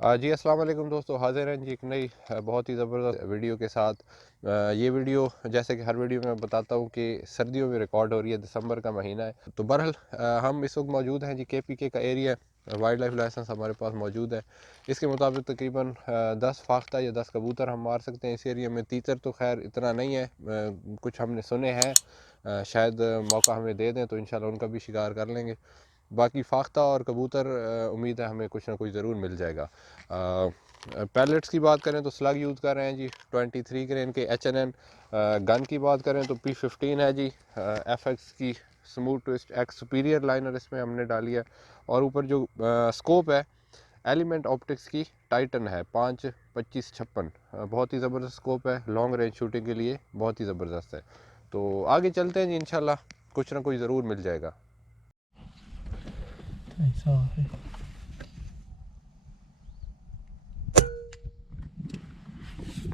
जी अस्सलाम वालेकुम दोस्तों, हाज़िर हैं जी एक नई बहुत ही ज़बरदस्त वीडियो के साथ। ये वीडियो जैसे कि हर वीडियो में बताता हूँ कि सर्दियों में रिकॉर्ड हो रही है, दिसंबर का महीना है। तो बहरहाल हम इस वक्त मौजूद हैं जी KPK का एरिया। वाइल्ड लाइफ लाइसेंस हमारे पास मौजूद है। इसके मुताबिक तकरीबन 10 फाख्ता या 10 कबूतर हम मार सकते हैं इस एरिया में। तीतर तो खैर इतना नहीं है, कुछ हमने सुने हैं, शायद मौका हमें दे दें तो इंशाल्लाह उनका भी शिकार कर लेंगे। बाकी फाख्ता और कबूतर उम्मीद है हमें कुछ ना कुछ ज़रूर मिल जाएगा। पैलेट्स की बात करें तो स्लग यूज़ कर रहे हैं जी 23 ग्रेन के HNN। गन की बात करें तो P15 है जी, FX की smooth twist x superior liner इसमें हमने डाली है। और ऊपर जो स्कोप है एलिमेंट ऑप्टिक्स की टाइटन है 5-25-56। बहुत ही ज़बरदस्त स्कोप है, लॉन्ग रेंज शूटिंग के लिए बहुत ही ज़बरदस्त है। तो आगे चलते हैं जी, इंशाल्लाह कुछ ना कुछ ज़रूर मिल जाएगा। ऐसा है।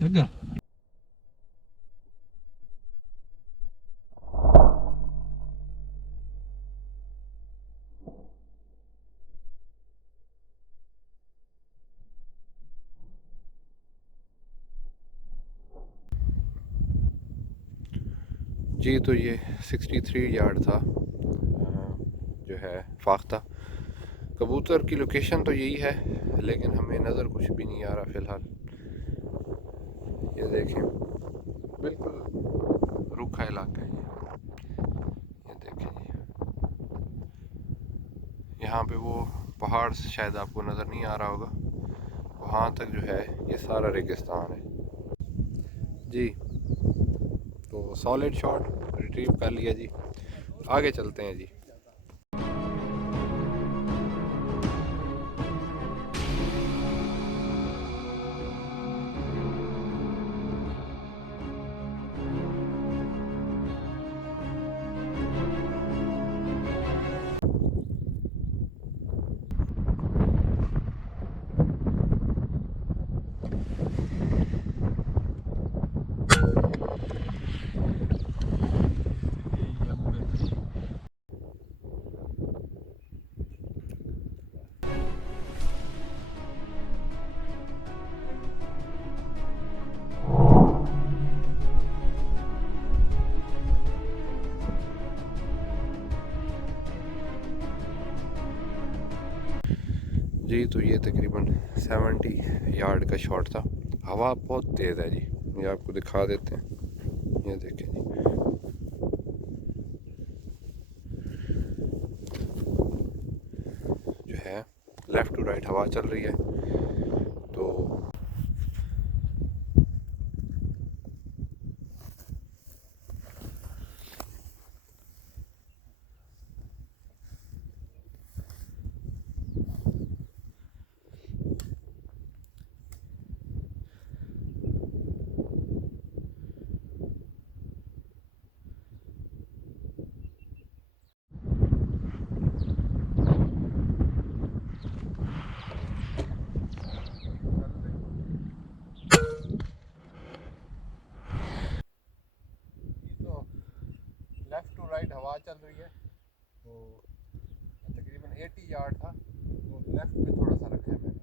लगा। जी तो ये 63 यार्ड था, जो है फाख्ता। कबूतर की लोकेशन तो यही है, लेकिन हमें नज़र कुछ भी नहीं आ रहा फ़िलहाल। ये देखें, बिल्कुल रूखा इलाका है ये देखें जी। यहाँ पे वो पहाड़ शायद आपको नज़र नहीं आ रहा होगा, वहाँ तक जो है ये सारा रेगिस्तान है जी। तो सॉलिड शॉट रिट्रीव कर लिया जी, आगे चलते हैं जी। जी तो ये तकरीबन 70 यार्ड का शॉट था। हवा बहुत तेज़ है जी, ये आपको दिखा देते हैं, ये देखें जी। जो है लेफ़्ट टू राइट हवा चल रही है। तो लेफ़्ट टू राइट हवा चल रही है। तो तकरीबन 80 यार्ड था, तो लेफ़्ट में थोड़ा सा रखा है मैंने।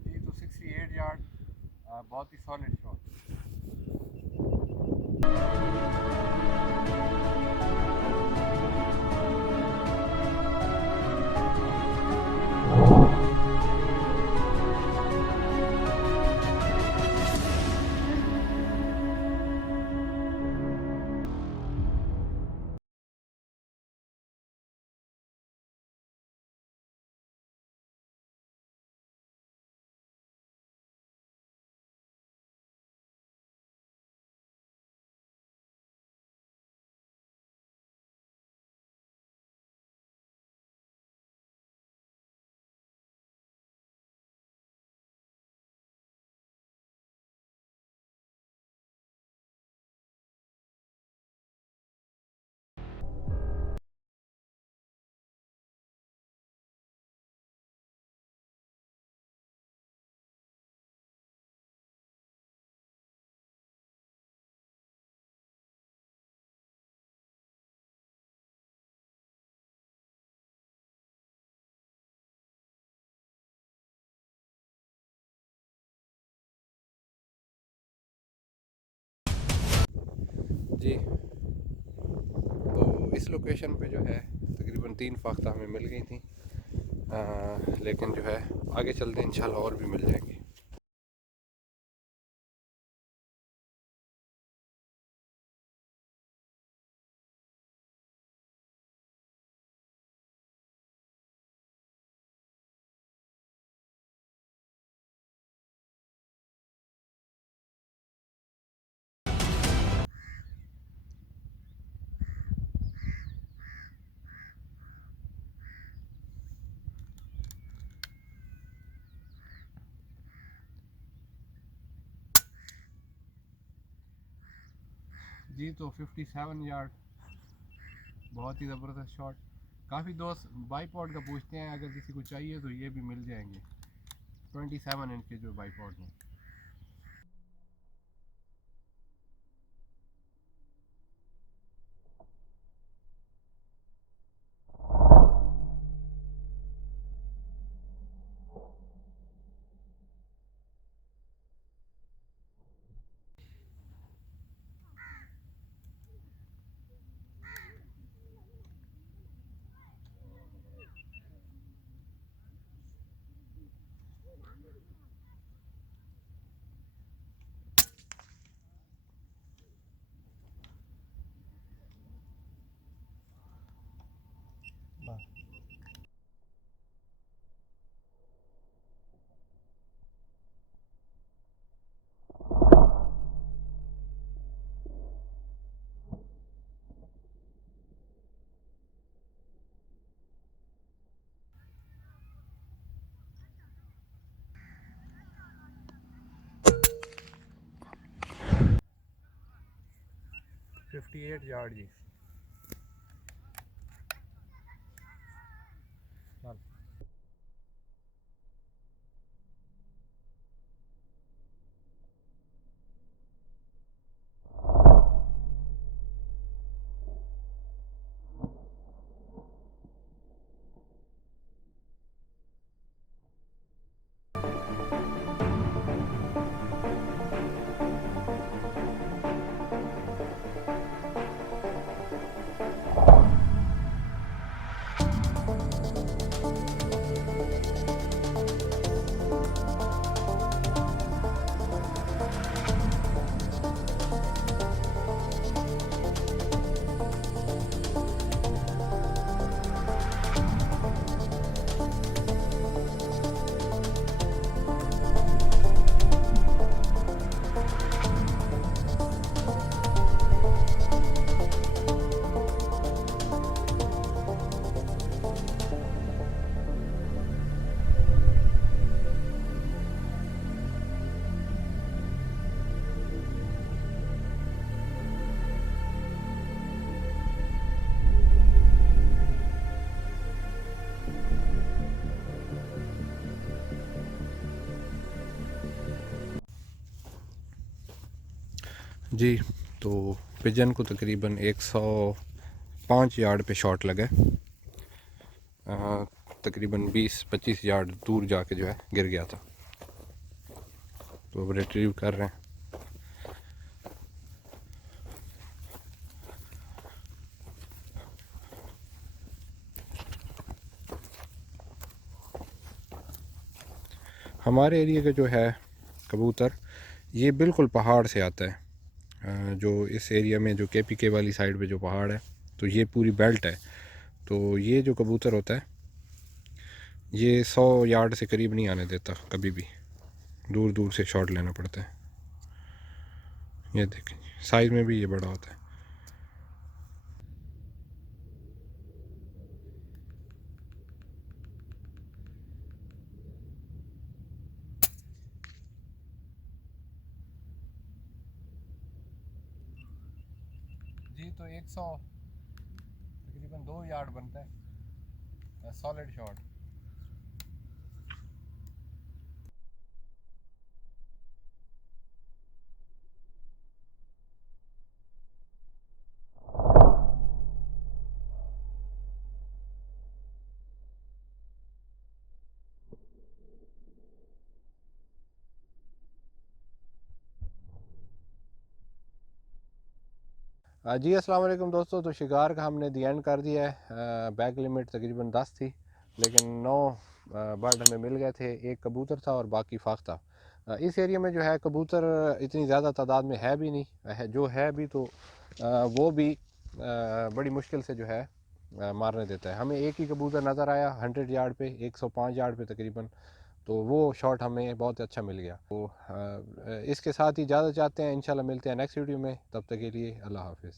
जी तो 68 यार्ड, बहुत ही सॉलिड शॉट। जी, तो इस लोकेशन पे जो है तकरीबन 3 फाख्ता हमें मिल गई थी, लेकिन जो है आगे चलते हैं इंशाल्लाह और भी मिल जाएंगी। जी, तो 57 यार्ड, बहुत ही ज़बरदस्त शॉट। काफ़ी दोस्त बाईपॉड का पूछते हैं, अगर किसी को चाहिए तो ये भी मिल जाएंगे। 27 इंच के जो बाईपॉड हैं। बस 58 यार्ड जी। चल। जी, तो पिजन को तकरीबन 105 यार्ड पे शॉट लगा। तकरीबन 20-25 यार्ड दूर जाके जो है गिर गया था। तो अब रिट्रीव कर रहे हैं। हमारे एरिया का जो है कबूतर, ये बिल्कुल पहाड़ से आता है। जो इस एरिया में जो KPK वाली साइड पे जो पहाड़ है, तो ये पूरी बेल्ट है। तो ये जो कबूतर होता है, ये 100 यार्ड से करीब नहीं आने देता कभी भी, दूर दूर से शॉट लेना पड़ता है। ये देखें, साइज़ में भी ये बड़ा होता है। जी, तो 100 तकरीबन 2 यार्ड बनता है सॉलिड शॉट। जी अस्सलाम वालेकुम दोस्तों। तो शिकार का हमने दी एंड कर दिया है। बैग लिमिट तकरीबन 10 थी, लेकिन 9 बर्ड हमें मिल गए थे। एक कबूतर था और बाकी फाख था। इस एरिया में जो है कबूतर इतनी ज़्यादा तादाद में है भी नहीं है, जो है भी तो वो भी बड़ी मुश्किल से जो है मारने देता है। हमें एक ही कबूतर नज़र आया 100 यार्ड पे, 105 यार्ड पे तकरीबन। तो वो शॉट हमें बहुत अच्छा मिल गया। तो इसके साथ ही इजाज़त चाहते हैं। इंशाल्लाह मिलते हैं नेक्स्ट वीडियो में। तब तक के लिए अल्लाह हाफिज़।